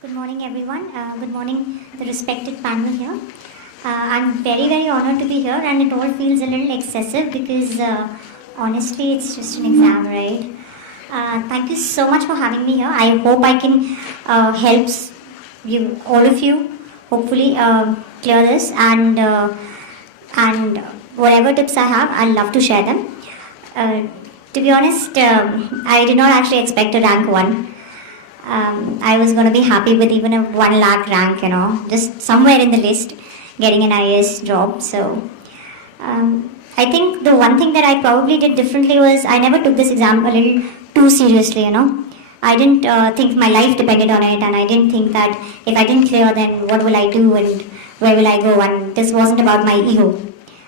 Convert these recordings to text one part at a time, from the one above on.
Good morning, everyone. Good morning, the respected panel here. I'm very, very honored to be here, and it all feels a little excessive because honestly, it's just an exam, right? Thank you so much for having me here. I hope I can help you, all of you, hopefully clear this and whatever tips I have, I'll love to share them. Uh, to be honest, I did not actually expect to rank one. I was going to be happy with even a 1 lakh rank, just somewhere in the list, getting an IAS job. So I think the one thing that I probably did differently was I never took this exam a little too seriously. I didn't think my life depended on it, and I didn't think that if I didn't clear, then what will I do and where will I go? And this wasn't about my ego.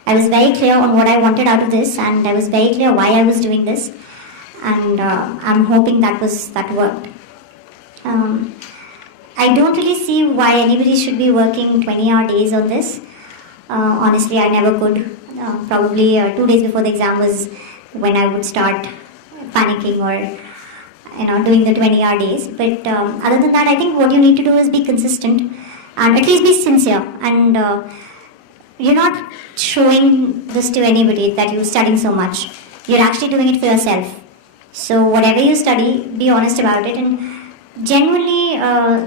I was very clear on what I wanted out of this, and I was very clear why I was doing this, and I'm hoping that worked. Um, I don't really see why anybody should be working 20-hour days on this. Honestly, I never could. Probably 2 days before the exam was when I would start panicking or doing the 20-hour days. But other than that, I think what you need to do is be consistent and at least be sincere. And you're not showing this to anybody that you're studying so much. You're actually doing it for yourself. So whatever you study, be honest about it and genuinely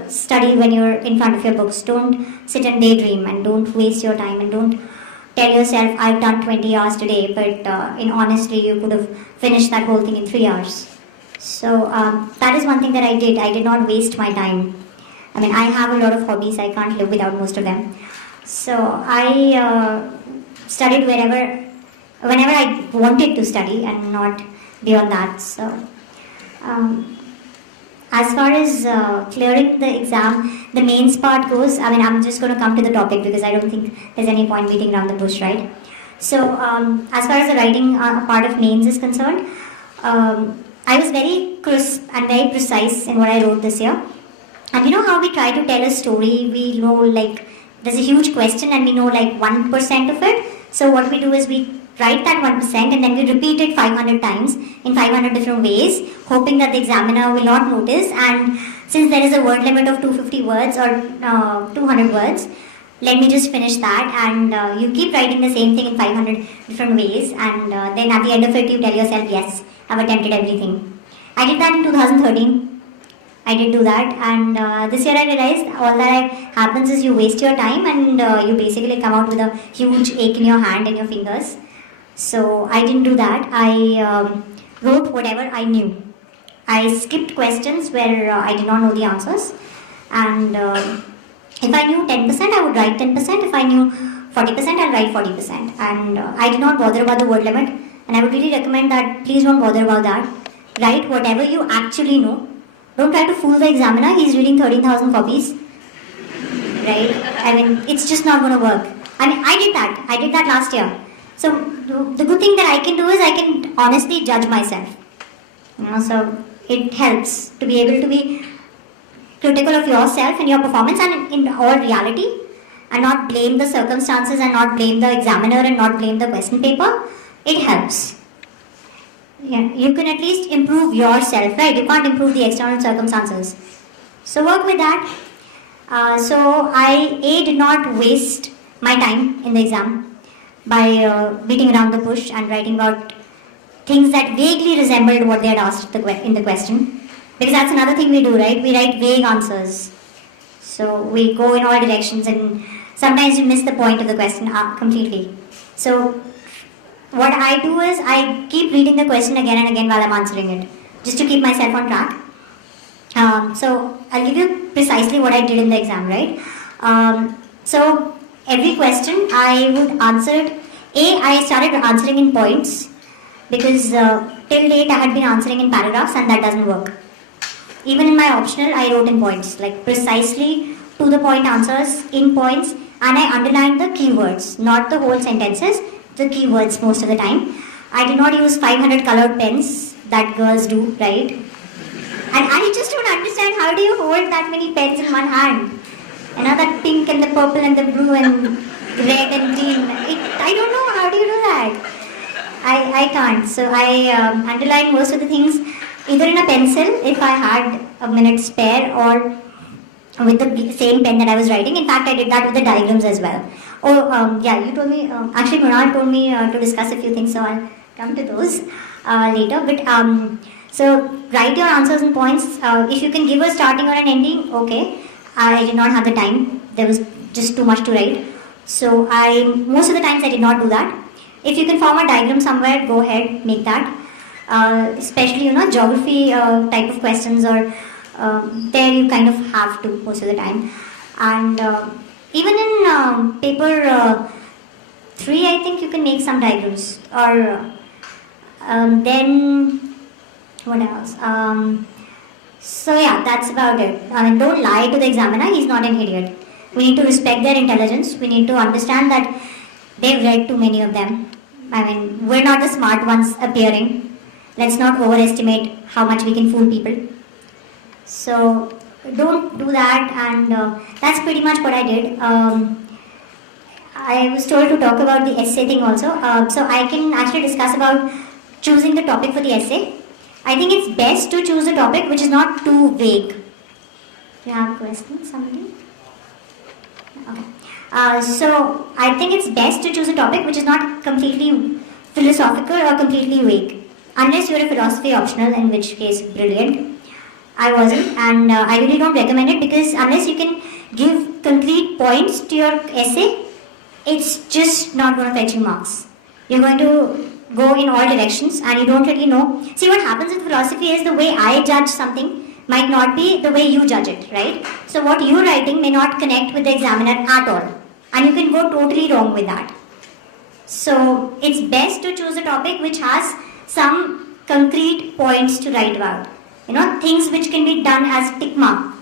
study when you're in front of your books. Don't sit and daydream and don't waste your time and don't tell yourself I've done 20 hours today, but in honestly you could have finished that whole thing in 3 hours. So that is one thing that I did. I did not waste my time. I mean, I have a lot of hobbies. I can't live without most of them. So I studied whenever I wanted to study and not beyond that. So as far as clearing the exam, the mains part goes, I mean, I'm just going to come to the topic because I don't think there's any point beating around the bush, right? So, as far as the writing part of mains is concerned, I was very crisp and very precise in what I wrote this year. And you know how we try to tell a story, we know like there's a huge question and we know like 1% of it. So, what we do is we write that 1% and then we repeat it 500 times in 500 different ways, hoping that the examiner will not notice. And since there is a word limit of 250 words or 200 words, let me just finish that. And you keep writing the same thing in 500 different ways, and then at the end of it, you tell yourself, yes, I've attempted everything. I did that in 2013. I did do that, and this year I realized all that happens is you waste your time and you basically come out with a huge ache in your hand and your fingers. So I didn't do that. I wrote whatever I knew. I skipped questions where I did not know the answers. And if I knew 10%, I would write 10%. If I knew 40%, I'll write 40%. And I did not bother about the word limit. And I would really recommend that please don't bother about that. Write whatever you actually know. Don't try to fool the examiner. He's reading 13,000 copies. Right? I mean, it's just not going to work. I mean, I did that. I did that last year. So the good thing that I can do is I can honestly judge myself. So it helps to be able to be critical of yourself and your performance and in all reality, and not blame the circumstances and not blame the examiner and not blame the question paper. It helps. Yeah, you can at least improve yourself, right? You can't improve the external circumstances. So work with that. So I did not waste my time in the exam by beating around the bush and writing about things that vaguely resembled what they had asked in the question. Because that's another thing we do, right? We write vague answers. So we go in all directions and sometimes you miss the point of the question completely. So what I do is I keep reading the question again and again while I'm answering it, just to keep myself on track. So I'll give you precisely what I did in the exam, right? So every question I would answer it. I started answering in points because till date I had been answering in paragraphs and that doesn't work. Even in my optional, I wrote in points, like precisely to the point answers in points, and I underlined the keywords, not the whole sentences, the keywords most of the time. I did not use 500 colored pens that girls do, right? And I just don't understand how do you hold that many pens in one hand? That pink and the purple and the blue and red and green. I don't know, how do you do that? I can't. So I underline most of the things either in a pencil if I had a minute spare, or with the same pen that I was writing. In fact, I did that with the diagrams as well. Oh, yeah, you told me, actually Mrinal told me to discuss a few things, so I'll come to those later. But so write your answers and points. If you can give a starting or an ending, okay. I did not have the time. There was just too much to write. So most of the times I did not do that. If you can form a diagram somewhere, go ahead, make that. Especially, geography type of questions, or there you kind of have to most of the time. And even in paper 3, I think you can make some diagrams. Or then, what else? So yeah, that's about it. I mean, don't lie to the examiner, he's not an idiot. We need to respect their intelligence. We need to understand that they've read too many of them. I mean, we're not the smart ones appearing. Let's not overestimate how much we can fool people. So don't do that, and that's pretty much what I did. I was told to talk about the essay thing also. So I can actually discuss about choosing the topic for the essay. I think it's best to choose a topic which is not too vague. Do you have a question, somebody? Okay. So I think it's best to choose a topic which is not completely philosophical or completely vague. Unless you're a philosophy optional, in which case, brilliant. I wasn't, and I really don't recommend it, because unless you can give concrete points to your essay, it's just not going to fetch you marks. You're going to go in all directions and you don't really know. See, what happens with philosophy is the way I judge something might not be the way you judge it, right? So what you're writing may not connect with the examiner at all, and you can go totally wrong with that. So it's best to choose a topic which has some concrete points to write about. Things which can be done as tick mark.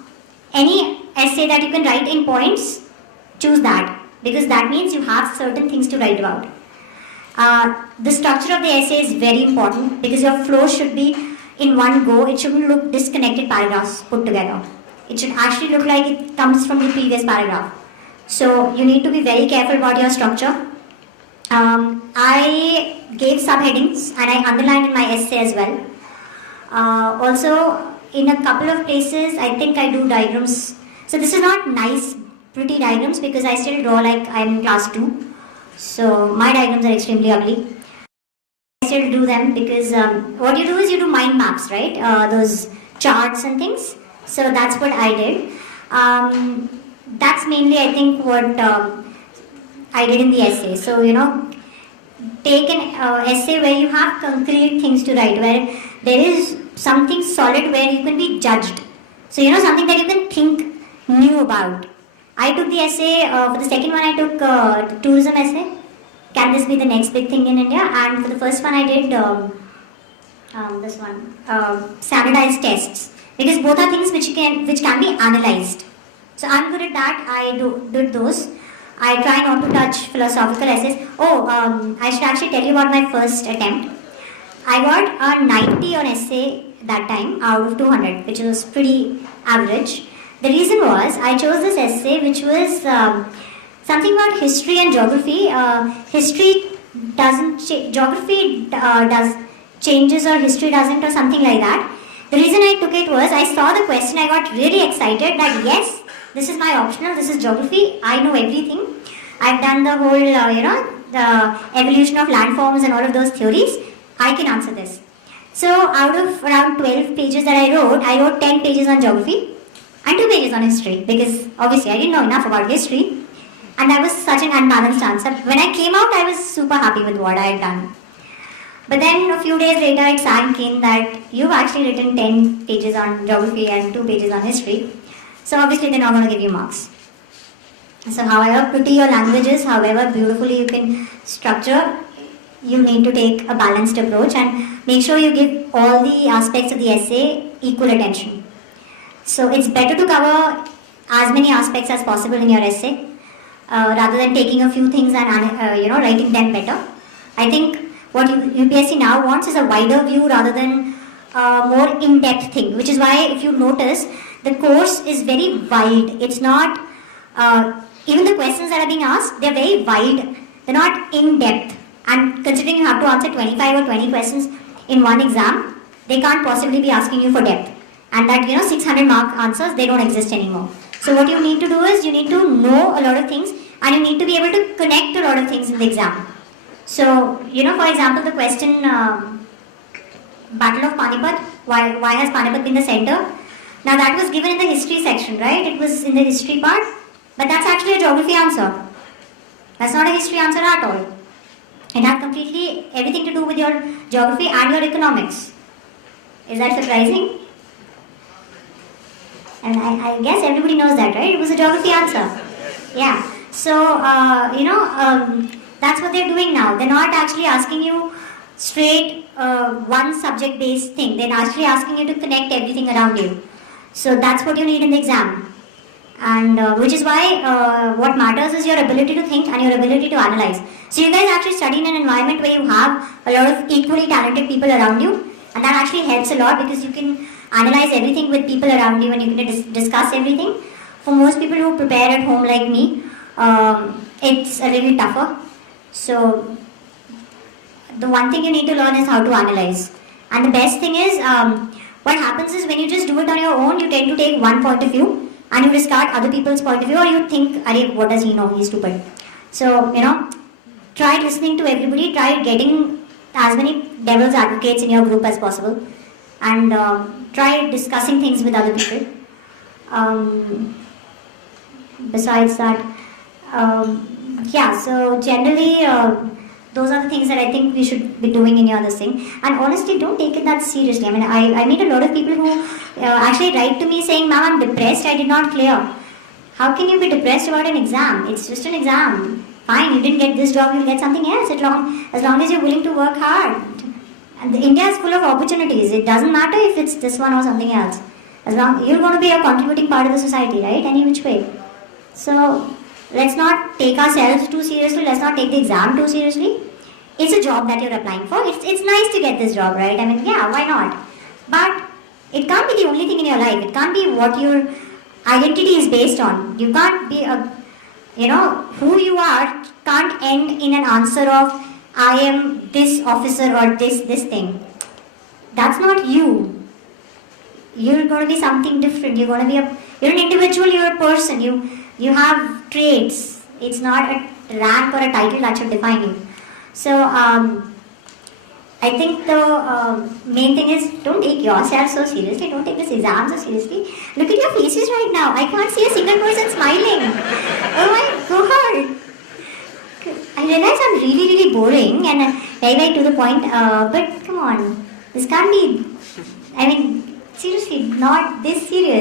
Any essay that you can write in points, choose that, because that means you have certain things to write about. The structure of the essay is very important, because your flow should be in one go. It shouldn't look disconnected paragraphs put together. It should actually look like it comes from the previous paragraph. So you need to be very careful about your structure. I gave subheadings and I underlined in my essay as well. Also, in a couple of places, I think I do diagrams. So this is not nice, pretty diagrams, because I still draw like I'm in class 2. So my diagrams are extremely ugly. I still do them because what you do is you do mind maps, right? Those charts and things. So that's what I did. That's mainly, I think, what I did in the essay. So, take an essay where you have concrete things to write, where there is something solid where you can be judged. So, something that you can think new about. I took the essay, for the second one I took tourism essay. Can this be the next big thing in India? And for the first one I did this one, standardized tests. Because both are things which can be analyzed. So I'm good at that. I did those. I try not to touch philosophical essays. I should actually tell you about my first attempt. I got a 90 on essay that time out of 200, which was pretty average. The reason was I chose this essay which was something about history and geography. History doesn't geography does changes, or history doesn't, or something like that. The reason I took it was I saw the question, I got really excited that yes, this is my optional, this is geography, I know everything. I've done the whole, the evolution of landforms and all of those theories. I can answer this. So out of around 12 pages that I wrote 10 pages on geography and 2 pages on history, because obviously I didn't know enough about history, and that was such an unbalanced answer. When I came out, I was super happy with what I had done. But then a few days later, it sank in that you've actually written 10 pages on geography and 2 pages on history. So obviously they're not going to give you marks. So however pretty your language is, however beautifully you can structure, you need to take a balanced approach and make sure you give all the aspects of the essay equal attention. So it's better to cover as many aspects as possible in your essay, rather than taking a few things and writing them better. I think what UPSC now wants is a wider view rather than a more in-depth thing, which is why if you notice, the course is very wide. It's not, even the questions that are being asked, they're very wide. They're not in-depth. And considering you have to answer 25 or 20 questions in one exam, they can't possibly be asking you for depth. And that, 600 mark answers, they don't exist anymore. So what you need to do is you need to know a lot of things and you need to be able to connect a lot of things in the exam. So, for example, the question Battle of Panipat, why has Panipat been the center? Now that was given in the history section, right? It was in the history part, but that's actually a geography answer. That's not a history answer at all. It had completely everything to do with your geography and your economics. Is that surprising? And I guess everybody knows that, right? It was a geography answer. Yeah. So, that's what they're doing now. They're not actually asking you straight one subject based thing. They're actually asking you to connect everything around you. So that's what you need in the exam. And which is why what matters is your ability to think and your ability to analyze. So you guys actually study in an environment where you have a lot of equally talented people around you, and that actually helps a lot because you can analyze everything with people around you and you can discuss everything. For most people who prepare at home like me, it's a little tougher. So the one thing you need to learn is how to analyze. And the best thing is, what happens is when you just do it on your own, you tend to take one point of view and you discard other people's point of view, or you think, what does he know, he's stupid. So, try listening to everybody, try getting as many devil's advocates in your group as possible, and try discussing things with other people. Besides that, so generally, those are the things that I think we should be doing in your this thing. And honestly, don't take it that seriously. I mean, I meet a lot of people who actually write to me saying, "Ma'am, I'm depressed, I did not clear." How can you be depressed about an exam? It's just an exam. Fine, you didn't get this job, you'll get something else as long as you're willing to work hard. And India is full of opportunities. It doesn't matter if it's this one or something else. As long you're going to be a contributing part of the society, right? Any which way. So let's not take ourselves too seriously. Let's not take the exam too seriously. It's a job that you're applying for. It's nice to get this job, right? I mean, yeah, why not? But it can't be the only thing in your life. It can't be what your identity is based on. You can't be who you are can't end in an answer of I am this officer or this thing. That's not you. You're going to be something different. You're an individual. You're a person. You have traits. It's not a rank or a title that should define you. So I think the main thing is don't take yourself so seriously. Don't take this exam so seriously. Look at your faces right now. I can't see a single person smiling. Oh my god. I realize I'm really, really boring and very, very to the point. But come on. This can't be, seriously, not this serious.